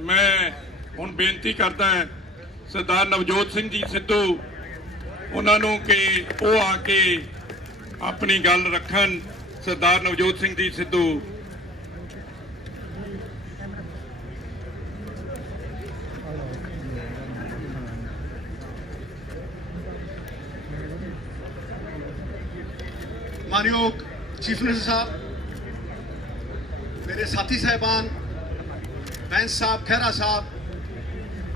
मैं ਹੁਣ ਬੇਨਤੀ ਕਰਦਾ ਹਾਂ ਸਰਦਾਰ ਨਵਜੋਤ ਸਿੰਘ ਜੀ ਸਿੱਧੂ ਉਹਨਾਂ ਨੂੰ ਕਿ ਉਹ ਆ ਕੇ ਆਪਣੀ ਗੱਲ ਰੱਖਣ। ਸਰਦਾਰ ਨਵਜੋਤ ਸਿੰਘ ਜੀ ਸਿੱਧੂ। मानयोग चीफ मिनिस्टर साहब, मेरे साथी साहबान, बैंस साहब, खैरा साहब,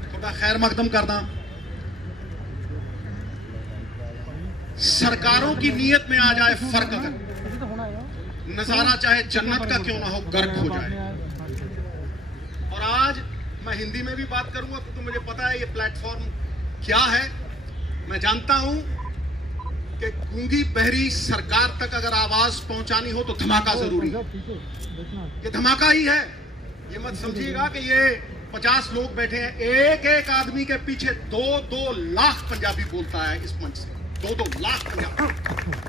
थोड़ा खैर मकदम करना। सरकारों की नीयत में आ जाए फर्क, अगर नजारा चाहे जन्नत का क्यों ना हो गर्क हो जाए। और आज मैं हिंदी में भी बात करूंगा क्योंकि मुझे पता है ये प्लेटफॉर्म क्या है। मैं जानता हूं कि गूंगी बहरी सरकार तक अगर आवाज पहुंचानी हो तो धमाका जरूरी है। ये धमाका ही है। ये मत समझिएगा कि ये 50 लोग बैठे हैं। एक एक आदमी के पीछे 2-2 लाख पंजाबी बोलता है इस मंच से। 2-2 लाख पंजाबी।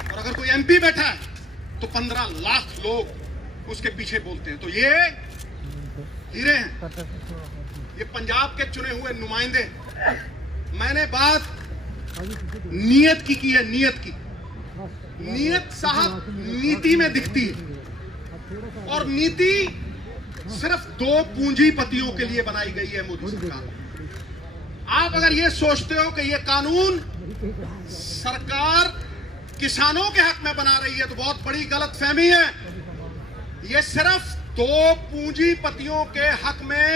और अगर कोई एमपी बैठा है तो 15 लाख लोग उसके पीछे बोलते हैं। तो ये हीरे हैं, ये पंजाब के चुने हुए नुमाइंदे। मैंने बात नीयत की है। नीयत साहब नीति में दिखती है और नीति सिर्फ 2 पूंजीपतियों के लिए बनाई गई है मोदी सरकार। आप अगर ये सोचते हो कि ये कानून सरकार किसानों के हक में बना रही है तो बहुत बड़ी गलतफहमी है। ये सिर्फ 2 पूंजीपतियों के हक में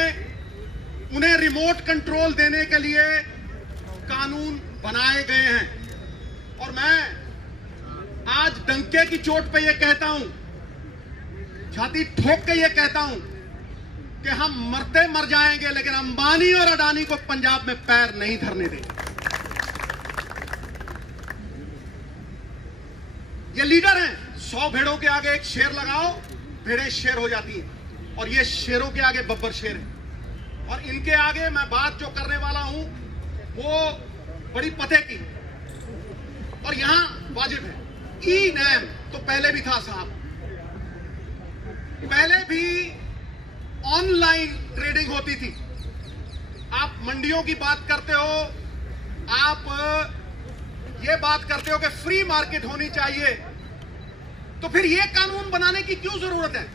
उन्हें रिमोट कंट्रोल देने के लिए कानून बनाए गए हैं। और मैं आज डंके की चोट पे ये कहता हूं, छाती ठोक के ये कहता हूं कि हम मरते मर जाएंगे लेकिन अंबानी और अडानी को पंजाब में पैर नहीं धरने देंगे। ये लीडर हैं। 100 भेड़ों के आगे एक शेर लगाओ, भेड़ें शेर हो जाती हैं। और ये शेरों के आगे बब्बर शेर है। और इनके आगे मैं बात जो करने वाला हूं वो बड़ी पते की और यहां वाजिब है। ई नैम तो पहले भी था साहब। पहले भी ऑनलाइन ट्रेडिंग होती थी। आप मंडियों की बात करते हो, आप ये बात करते हो कि फ्री मार्केट होनी चाहिए, तो फिर ये कानून बनाने की क्यों जरूरत है?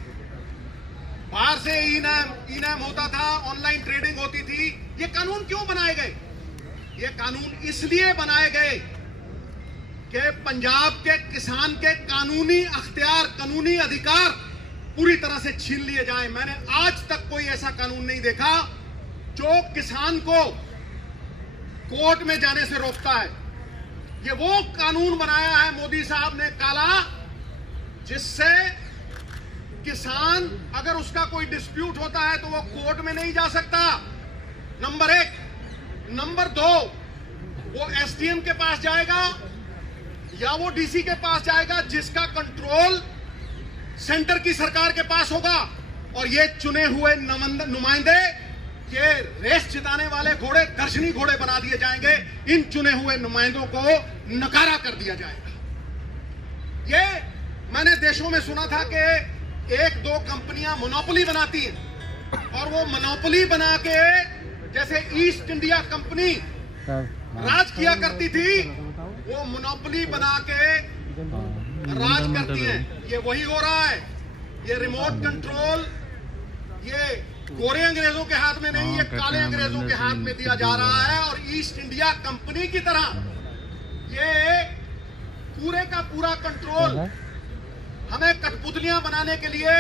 बाहर से ई नैम होता था, ऑनलाइन ट्रेडिंग होती थी। ये कानून क्यों बनाए गए? ये कानून इसलिए बनाए गए कि पंजाब के किसान के कानूनी अख्तियार, कानूनी अधिकार पूरी तरह से छीन लिए जाएं। मैंने आज तक कोई ऐसा कानून नहीं देखा जो किसान को कोर्ट में जाने से रोकता है। ये वो कानून बनाया है मोदी साहब ने काला, जिससे किसान अगर उसका कोई डिस्प्यूट होता है तो वो कोर्ट में नहीं जा सकता, नंबर 1। नंबर 2, वो एसडीएम के पास जाएगा या वो डीसी के पास जाएगा जिसका कंट्रोल सेंटर की सरकार के पास होगा। और ये चुने हुए नुमाइंदे, ये रेस जिताने वाले घोड़े दर्शनी घोड़े बना दिए जाएंगे। इन चुने हुए नुमाइंदों को नकारा कर दिया जाएगा। ये मैंने देशों में सुना था कि 1-2 कंपनियां मोनोपोली बनाती हैं और वो मोनोपोली बना के, जैसे ईस्ट इंडिया कंपनी राज किया करती थी, वो मोनोपोली बना के राज करती है। ये वही हो रहा है। ये रिमोट कंट्रोल ये गोरे अंग्रेजों के हाथ में नहीं, ये काले अंग्रेजों के हाथ में दिया जा रहा है। और ईस्ट इंडिया कंपनी की तरह ये पूरे का पूरा कंट्रोल हमें कठपुतलियां बनाने के लिए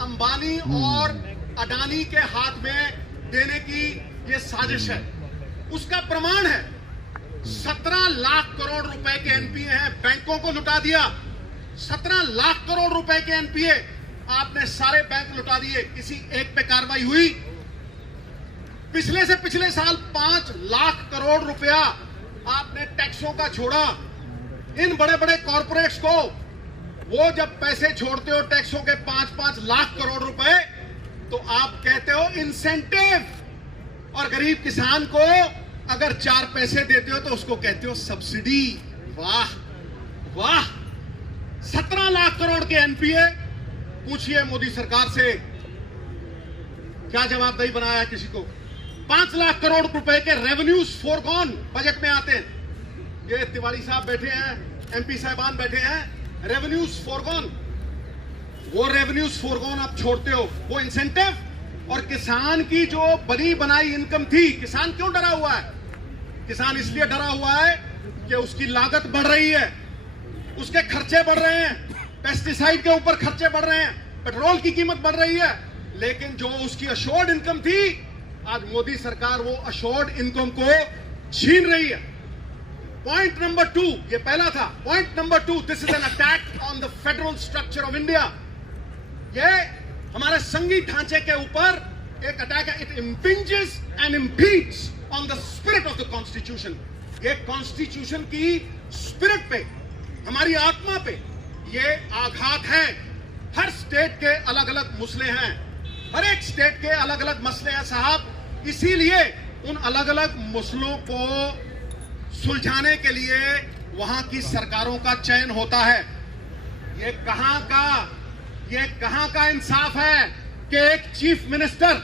अंबानी और अडानी के हाथ में देने की ये साजिश है। उसका प्रमाण है 17 लाख करोड़ रुपए के एनपीए हैं, बैंकों को लुटा दिया। 17 लाख करोड़ रुपए के एनपीए आपने सारे बैंक लुटा दिए, किसी एक पे कार्रवाई हुई? पिछले से पिछले साल 5 लाख करोड़ रुपया आपने टैक्सों का छोड़ा। इन बड़े बड़े कॉर्पोरेट्स को वो जब पैसे छोड़ते हो टैक्सों के 5-5 लाख करोड़ रुपए, तो आप कहते हो इंसेंटिव, और गरीब किसान को अगर 4 पैसे देते हो तो उसको कहते हो सब्सिडी। वाह वाह, 17 लाख करोड़ के एनपीए। पूछिए मोदी सरकार से क्या जवाबदेही बनाया किसी को? 5 लाख करोड़ रुपए के रेवेन्यूज फोरगॉन बजट में आते हैं। ये तिवारी साहब बैठे हैं, एमपी साहबान बैठे हैं, रेवेन्यूज फोरगॉन। वो रेवेन्यूज फोरगॉन आप छोड़ते हो, वो इंसेंटिव। और किसान की जो बनी बनाई इनकम थी, किसान क्यों डरा हुआ है? किसान इसलिए डरा हुआ है कि उसकी लागत बढ़ रही है, उसके खर्चे बढ़ रहे हैं, पेस्टिसाइड के ऊपर खर्चे बढ़ रहे हैं, पेट्रोल की कीमत बढ़ रही है। लेकिन जो उसकी अशोर्ड इनकम थी, आज मोदी सरकार वो अशोर्ड इनकम को छीन रही है। पॉइंट नंबर 2, ये पहला था। Point number 2, this is an attack on the federal structure of India. ये हमारे संघीय ढांचे के ऊपर एक अटैक है। It impinges and impedes on the spirit of the constitution. ये कॉन्स्टिट्यूशन की स्पिरिट पे, हमारी आत्मा पे ये आघात है। हर स्टेट के अलग अलग मसले हैं, हर एक स्टेट के अलग अलग मसले हैं साहब। इसीलिए उन अलग अलग मसलों को सुलझाने के लिए वहां की सरकारों का चयन होता है। ये कहां का इंसाफ है कि एक चीफ मिनिस्टर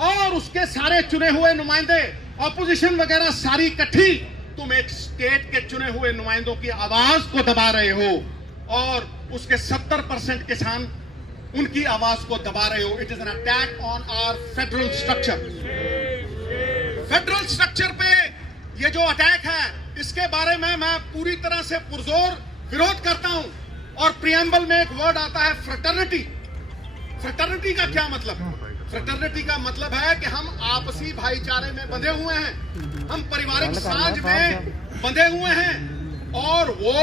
और उसके सारे चुने हुए नुमाइंदे, ऑपोजिशन वगैरह सारी इकट्ठी, तुम एक स्टेट के चुने हुए नुमाइंदों की आवाज को दबा रहे हो और उसके 70% किसान उनकी आवाज को दबा रहे हो। It is an attack on our federal structure. Federal structure पे ये जो अटैक है, इसके बारे में मैं पूरी तरह से पुरजोर विरोध करता हूं। और प्रियम्बल में एक वर्ड आता है फ्रेटर्निटी। फ्रेटर्निटी का क्या मतलब? फ्रेटर्निटी का मतलब है कि हम आपसी भाईचारे में बंधे हुए हैं, हम पारिवारिक साझ में बंधे हुए हैं। और वो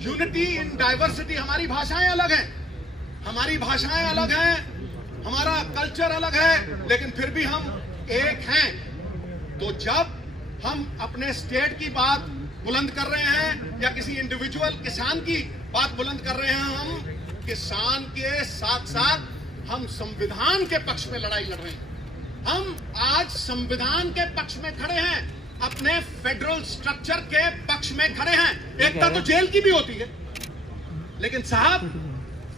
यूनिटी इन डाइवर्सिटी, हमारी भाषाएं अलग हैं, हमारी भाषाएं अलग हैं, हमारा कल्चर अलग है, लेकिन फिर भी हम एक हैं। तो जब हम अपने स्टेट की बात बुलंद कर रहे हैं या किसी इंडिविजुअल किसान की बात बुलंद कर रहे हैं, हम किसान के साथ साथ हम संविधान के पक्ष में लड़ाई लड़ रहे हैं। हम आज संविधान के पक्ष में खड़े हैं, अपने फेडरल स्ट्रक्चर के पक्ष में खड़े हैं। एकता तो जेल की भी होती है, लेकिन साहब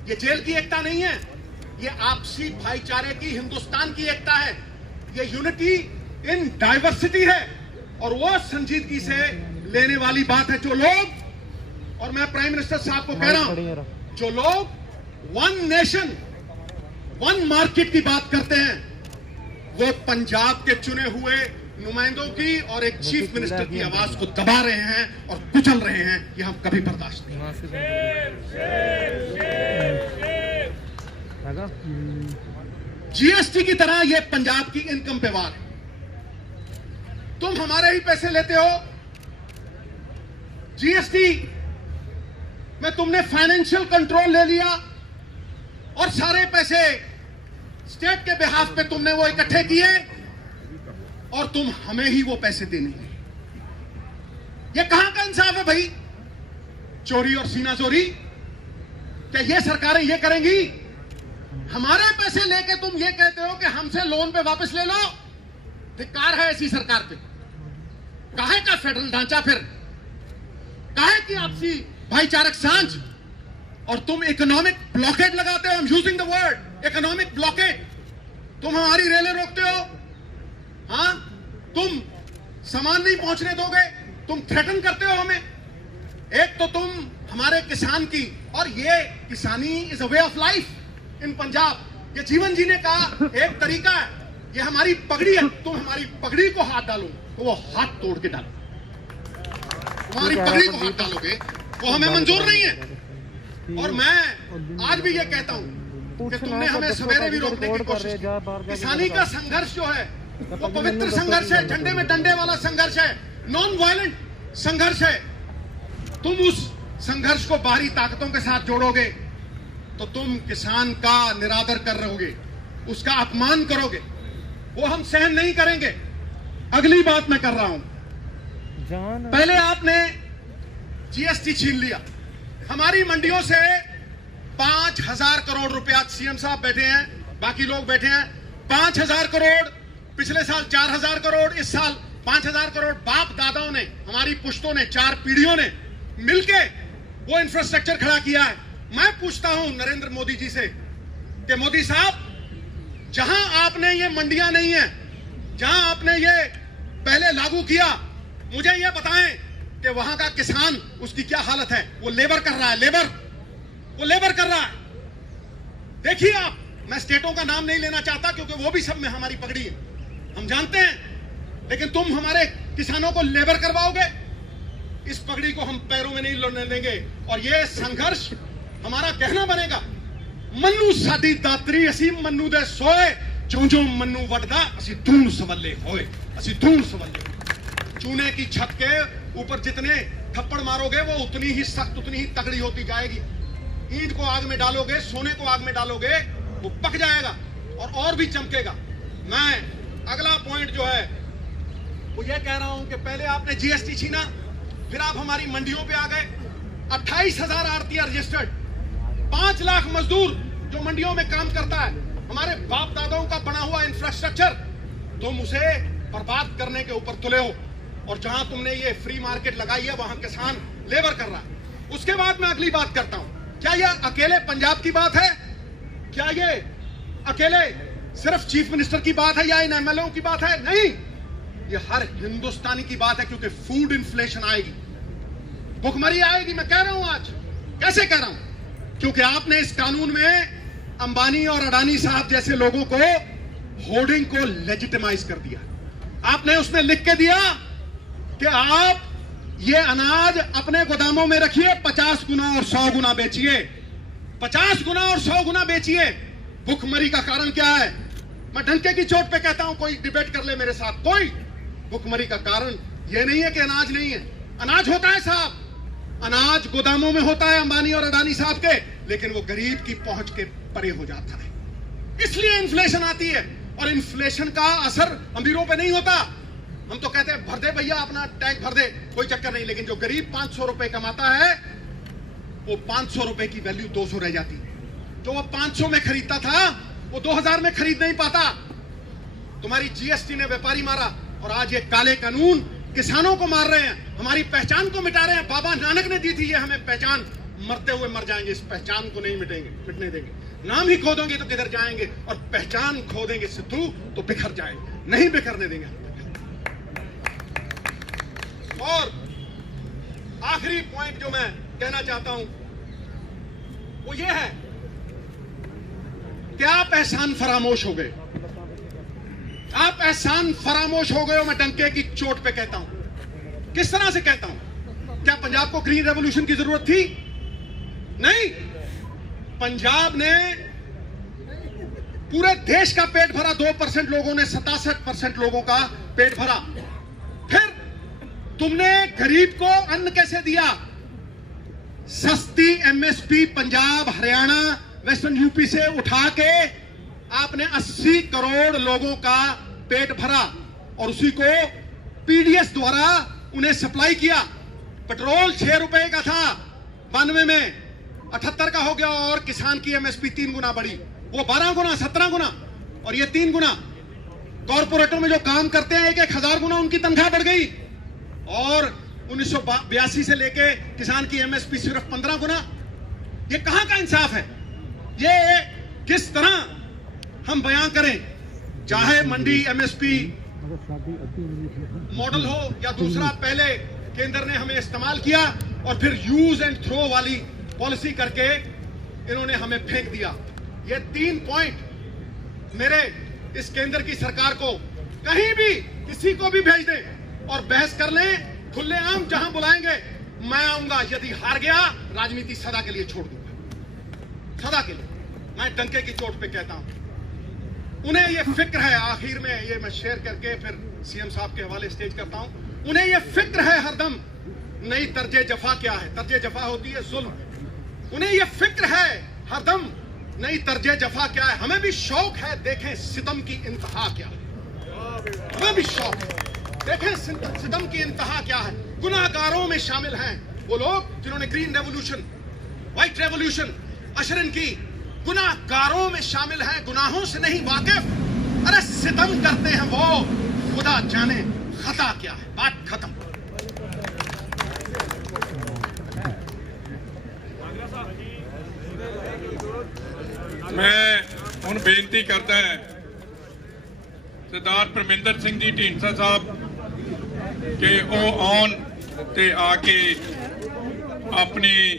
ये जेल की एकता नहीं है, ये आपसी भाईचारे की, हिंदुस्तान की एकता है। ये यूनिटी इन डाइवर्सिटी है और वो संजीदगी से लेने वाली बात है। जो लोग, और मैं प्राइम मिनिस्टर साहब को कह रहा हूं, जो लोग वन नेशन वन मार्केट की बात करते हैं, वो पंजाब के चुने हुए नुमाइंदों की और एक चीफ मिनिस्टर की आवाज को दबा रहे हैं और कुचल रहे हैं। ये हम कभी बर्दाश्त नहीं। जीएसटी की तरह ये पंजाब की इनकम पे वार है। तुम हमारे ही पैसे लेते हो। जीएसटी में तुमने फाइनेंशियल कंट्रोल ले लिया और सारे पैसे स्टेट के बिहाफ पे तुमने वो इकट्ठे किए और तुम हमें ही वो पैसे देने हैं। ये कहां का इंसाफ है भाई? चोरी और सीना चोरी। क्या ये सरकारें ये करेंगी? हमारे पैसे लेके तुम ये कहते हो कि हमसे लोन पे वापस ले लो। धिक्कार है ऐसी सरकार पे। काहे का फेडरल ढांचा, फिर काहे की आपसी भाईचारक सांझ? और तुम इकोनॉमिक ब्लॉकेड लगाते हो। I am using the word economic blockade. तुम हमारी रेलें रोकते हो, हाँ? तुम सामान नहीं पहुंचने दोगे, तुम थ्रेटन करते हो हमें। एक तो तुम हमारे किसान की, और ये किसानी is a way of life in Punjab. ये जीवन जीने का एक तरीका है। ये हमारी पगड़ी है। तुम हमारी पगड़ी को हाथ डालो तो वो हाथ तोड़ के डालो। हमारी पगड़ी को हाथ डालोगे वो हमें मंजूर नहीं है। और मैं आज भी ये कहता हूं कि तुमने हमें सवेरे भी रोकने की कोशिश की। किसानी का संघर्ष जो है वो पवित्र संघर्ष है, झंडे में डंडे वाला संघर्ष है, नॉन वायलेंट संघर्ष है। तुम उस संघर्ष को बाहरी ताकतों के साथ जोड़ोगे तो तुम किसान का निरादर कर रहोगे, उसका अपमान करोगे। वो हम सहन नहीं करेंगे। अगली बात मैं कर रहा हूं, पहले आपने जीएसटी छीन लिया हमारी मंडियों से। 5,000 करोड़ रुपया, सीएम साहब बैठे हैं, बाकी लोग बैठे हैं, 5,000 करोड़, पिछले साल 4,000 करोड़, इस साल 5,000 करोड़ बाप दादाओं ने, हमारी पुश्तों ने, 4 पीढ़ियों ने मिलके वो इंफ्रास्ट्रक्चर खड़ा किया है। मैं पूछता हूं नरेंद्र मोदी जी से कि मोदी साहब, जहां आपने ये मंडियां नहीं है, जहां आपने ये पहले लागू किया, मुझे ये बताएं कि वहां का किसान, उसकी क्या हालत है? वो लेबर कर रहा है, वो लेबर कर रहा है। देखिए आप, मैं स्टेटों का नाम नहीं लेना चाहता क्योंकि वो भी सब में हमारी पगड़ी है, हम जानते हैं, लेकिन तुम हमारे किसानों को लेबर करवाओगे, इस पगड़ी को हम पैरों में नहीं लड़ने देंगे। और ये संघर्ष हमारा कहना बनेगा, मन्नू साडी दातरी असी मन्नू दे सोए, जो जो मन्नू वटदा असी धूण सवल्ले होए, असी धूण सवल्ले। चूने की छत के ऊपर जितने थप्पड़ मारोगे वो उतनी ही सख्त, उतनी ही तगड़ी होती जाएगी। ईंट को आग में डालोगे, सोने को आग में डालोगे, वो पक जाएगा और भी चमकेगा। मैं अगला पॉइंट जो है वो ये कह रहा हूं कि पहले आपने जीएसटी छीना, फिर आप हमारी मंडियों पे आ गए। 28,000 आरती रजिस्टर्ड, 5 लाख मजदूर जो मंडियों में काम करता है, हमारे बाप दादाओं का बना हुआ इंफ्रास्ट्रक्चर, तुम उसे बर्बाद करने के ऊपर तुले हो। और जहां तुमने ये फ्री मार्केट लगाई है वहां किसान लेबर कर रहा है। उसके बाद मैं अगली बात करता हूं, क्या यह अकेले पंजाब की बात है? क्या ये अकेले सिर्फ चीफ मिनिस्टर की बात है या इन एमएलए की बात है? नहीं, ये हर हिंदुस्तानी की बात है, क्योंकि फूड इन्फ्लेशन आएगी, भुखमरी आएगी। मैं कह रहा हूं आज, कैसे कह रहा हूं? क्योंकि आपने इस कानून में अंबानी और अडानी साहब जैसे लोगों को, होर्डिंग को लेजिटिमाइज कर दिया। आपने उसमें लिख के दिया कि आप ये अनाज अपने गोदामों में रखिए, 50 गुना और 100 गुना बेचिए, 50 गुना और 100 गुना बेचिए। भुखमरी का कारण क्या है? मैं डंके की चोट पे कहता हूं, कोई डिबेट कर ले मेरे साथ, कोई। भुखमरी का कारण यह नहीं है कि अनाज नहीं है, अनाज होता है साहब, अनाज गोदामों में होता है अंबानी और अडानी साहब के, लेकिन वो गरीब की पहुंच के परे हो जाता है, इसलिए इन्फ्लेशन आती है। और इन्फ्लेशन का असर अमीरों पे नहीं होता। हम तो कहते हैं भर दे भैया, अपना टैंक भर दे, कोई चक्कर नहीं, लेकिन जो गरीब 500 रुपए कमाता है, वो 500 रुपए की वैल्यू 200 रह जाती है। जो वो 500 में खरीदता था वो 2000 में खरीद नहीं पाता। तुम्हारी जीएसटी ने व्यापारी मारा, और आज ये काले कानून किसानों को मार रहे हैं, हमारी पहचान को मिटा रहे हैं। बाबा नानक ने दी थी ये हमें पहचान, मरते हुए मर जाएंगे, इस पहचान को नहीं मिटने देंगे। नाम ही खो दोगे तो किधर जाएंगे, और पहचान खो देंगे सिद्धू तो बिखर जाएंगे, नहीं बिखरने देंगे। और आखिरी पॉइंट जो मैं कहना चाहता हूं वो ये है कि आप एहसान फरामोश हो गए, आप एहसान फरामोश हो गए हो। मैं डंके की चोट पे कहता हूं। किस तरह से कहता हूं? क्या पंजाब को ग्रीन रेवोल्यूशन की जरूरत थी? नहीं, पंजाब ने पूरे देश का पेट भरा, 2% लोगों ने 67% लोगों का पेट भरा। फिर तुमने गरीब को अन्न कैसे दिया? सस्ती MSP Punjab, Haryana, western UP से उठा के आपने 80 करोड़ लोगों का पेट भरा, और उसी को पीडीएस द्वारा उन्हें सप्लाई किया। पेट्रोल 6 रुपए का था 92 में, 78 का हो गया, और किसान की एमएसपी 3 गुना बढ़ी, वो 12 गुना, 17 गुना, और ये 3 गुना। कॉर्पोरेटों में जो काम करते हैं 1,000 गुना उनकी तनख्वाह बढ़ गई, और 1982 से लेके किसान की एमएसपी सिर्फ 15 गुना। ये कहां का इंसाफ है? ये किस तरह हम बयां करें? चाहे मंडी एमएसपी मॉडल हो या दूसरा, पहले केंद्र ने हमें इस्तेमाल किया और फिर यूज एंड थ्रो वाली पॉलिसी करके इन्होंने हमें फेंक दिया। ये 3 पॉइंट मेरे इस केंद्र की सरकार को, कहीं भी किसी को भी भेज दें और बहस कर लें, खुलेआम जहां बुलाएंगे मैं आऊंगा। यदि हार गया, राजनीति सदा के लिए छोड़ दूंगा, सदा के लिए। मैं डंके की चोट पे कहता हूं, उन्हें यह फिक्र है, आखिर में ये मैं शेयर करके फिर सीएम साहब के हवाले स्टेज करता हूं, उन्हें यह फिक्र है हरदम, नई तर्जे जफा क्या है? तर्जे जफा होती है जुल्म। उन्हें यह फिक्र है हरदम, नई तर्जे जफा क्या है? हमें भी शौक है, देखें सितम की इंतहा क्या है, हमें भी शौक है, देखें सितम की इंतहा क्या है। गुनाहगारों में शामिल हैं वो लोग जिन्होंने ग्रीन रेवोल्यूशन, व्हाइट रेवोल्यूशन अशरन की, गुनाहगारों में शामिल हैं, गुनाहों से नहीं वाकिफ। अरे सितम करते हैं वो, खुदा जाने खता क्या है। बात खत्म। मैं ਹੁਣ ਬੇਨਤੀ ਕਰਦਾ ਸਰਦਾਰ ਪਰਮਿੰਦਰ ਸਿੰਘ ਜੀ ਢੀਂਡਸਾ ਸਾਹਿਬ ਕਿ ਉਹ ਆਉਣ ਤੇ ਆ ਕੇ ਆਪਣੀ